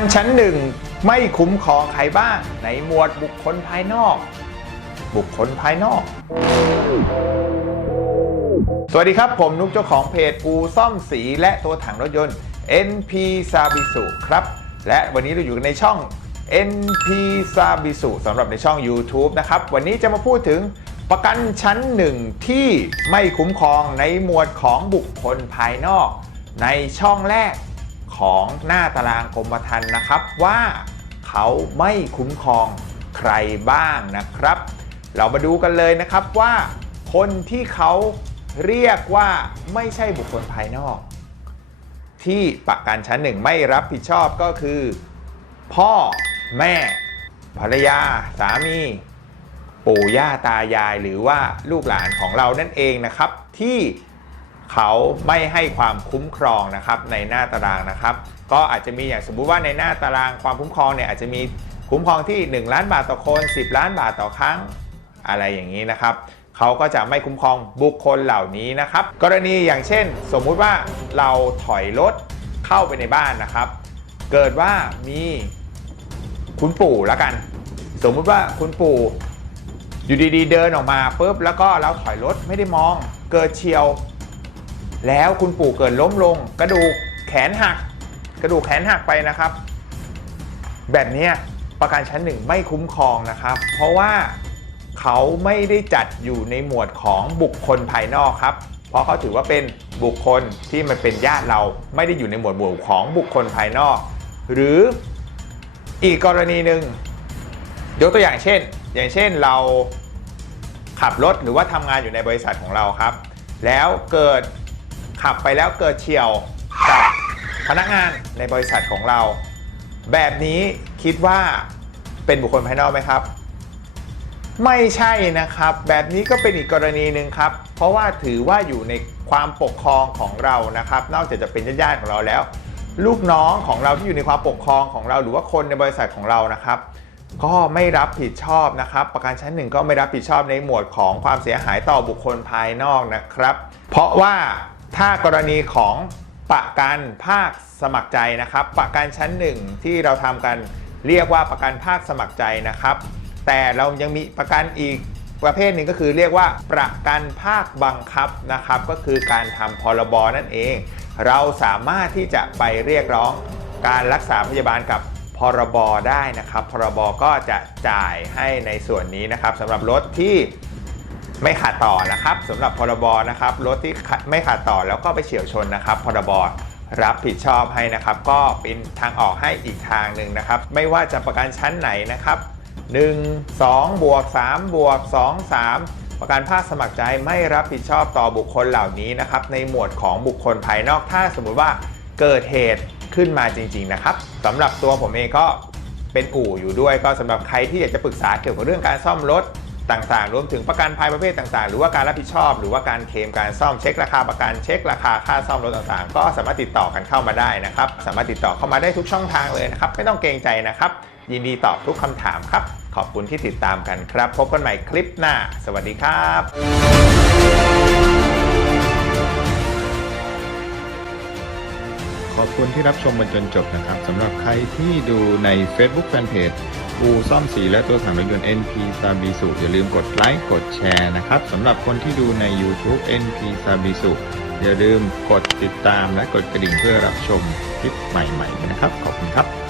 กันชั้นหนึ่งไม่คุ้มครองใครบ้าง ในหมวดบุคคลภายนอก บุคคลภายนอก สวัสดีครับผมนุกเจ้าของเพจอูซ่อมสีและตัวถังรถยนต์ NP s a b i s u ครับ และวันนี้เราอยู่ในช่อง NP s a b i s u สำหรับในช่อง YouTube นะครับ วันนี้จะมาพูดถึงประกันชั้นหนึ่งที่ไม่คุ้มครองในหมวดของบุคคลภายนอก ในช่องแรก ของหน้าตารางกรมธรรม์นะครับว่าเขาไม่คุ้มครองใครบ้างนะครับ เรามาดูกันเลยนะครับว่า คนที่เขาเรียกว่าไม่ใช่บุคคลภายนอก ที่ประกันชั้นหนึ่งไม่รับผิดชอบก็คือ พ่อแม่ ภรรยา สามี ปู่ย่าตายายหรือว่าลูกหลานของเรานั่นเองนะครับ ที่ เขาไม่ให้ความคุ้มครองนะครับในหน้าตารางนะครับ ก็อาจจะมีอย่างสมมุติว่าในหน้าตารางความคุ้มครองเนี่ยอาจจะมีคุ้มครองที่ 1 ล้านบาทต่อคน 10 ล้านบาทต่อครั้งอะไรอย่างนี้นะครับเขาก็จะไม่คุ้มครองบุคคลเหล่านี้นะครับ กรณีอย่างเช่น สมมุติว่าเราถอยรถเข้าไปในบ้านนะครับ เกิดว่ามีคุณปู่แล้วกัน สมมุติว่าคุณปู่อยู่ดีๆ เดินออกมาปุ๊บแล้วก็เราถอยรถไม่ได้มอง เกิดเฉียว แล้วคุณปู่เกิดล้มลง กระดูกแขนหัก กระดูกแขนหักไปนะครับ แบบนี้ประกันชั้นหนึ่งไม่คุ้มครองนะครับ เพราะว่าเขาไม่ได้จัดอยู่ในหมวดของบุคคลภายนอกครับ เพราะเขาถือว่าเป็นบุคคลที่มันเป็นญาติเราไม่ได้อยู่ในหมวดหมู่ของบุคคลภายนอก หรืออีกกรณีหนึ่งยกตัวอย่างเช่น อย่างเช่นเราขับรถหรือว่าทำงานอยู่ในบริษัทของเราครับ แล้วเกิด ขับไปแล้วเกิดเฉียวกับพนักงานในบริษัทของเรา แบบนี้คิดว่าเป็นบุคคลภายนอกไหมครับ ไม่ใช่นะครับ แบบนี้ก็เป็นอีกกรณีหนึ่งครับ เพราะว่าถือว่าอยู่ในความปกครองของเรานะครับ นอกจากจะเป็นญาติๆของเราแล้ว ลูกน้องของเราที่อยู่ในความปกครองของเรา หรือว่าคนในบริษัทของเรานะครับก็ไม่รับผิดชอบนะครับ ประกันชั้นหนึ่งก็ไม่รับผิดชอบในหมวดของความเสียหายต่อบุคคลภายนอกนะครับ เพราะว่า ถ้ากรณีของประกันภาคสมัครใจนะครับ ประกันชั้นหนึ่งที่เราทำกันเรียกว่าประกันภาคสมัครใจนะครับ แต่เรายังมีประกันอีกประเภทหนึ่งก็คือเรียกว่าประกันภาคบังคับนะครับ ก็คือการทำพรบนั่นเอง เราสามารถที่จะไปเรียกร้องการรักษาพยาบาลกับพรบได้นะครับ พรบก็จะจ่ายให้ในส่วนนี้นะครับสำหรับรถที่ ไม่ขาดต่อนะครับสำหรับพรบนะครับรถที่ไม่ขาดต่อแล้วก็ไปเฉียวชนนะครับพรบรับผิดชอบให้นะครับ ก็เป็นทางออกให้อีกทางหนึ่งนะครับ ไม่ว่าจะประกันชั้นไหนนะครับ1 2บวก3บวก2 3 ประกันภาคสมัครใจไม่รับผิดชอบต่อบุคคลเหล่านี้นะครับ ในหมวดของบุคคลภายนอกถ้าสมมุติว่าเกิดเหตุขึ้นมาจริง ๆ นะครับสำหรับตัวผมเองก็เป็นอู่อยู่ด้วยก็สำหรับใครที่อยากจะปรึกษาเกี่ยวกับเรื่องการซ่อมรถ ต่างๆ รวมถึงประกันภัยประเภทต่างๆ หรือว่าการรับผิดชอบ หรือว่าการเคลมการซ่อมเช็คราคาประกันเช็คราคาค่าซ่อมรถต่างๆ ก็สามารถติดต่อกันเข้ามาได้นะครับ สามารถติดต่อเข้ามาได้ทุกช่องทางเลยนะครับ ไม่ต้องเกรงใจนะครับ ยินดีตอบทุกคำถามครับ ขอบคุณที่ติดตามกันครับ พบกันใหม่คลิปหน้า สวัสดีครับขอบคุณที่รับชมมาจนจบนะครับสำหรับใครที่ดูใน Facebook Fanpage อูซ่อมสีและตัวถังรถยนต์ NP s a b i s u อย่าลืมกดไลค์กดแชร์นะครับสำหรับคนที่ดูใน YouTube NP s a b i s u อย่าลืมกดติดตามและกดกระดิ่งเพื่อรับชมคลิปใหม่ๆนะครับ ขอบคุณครับ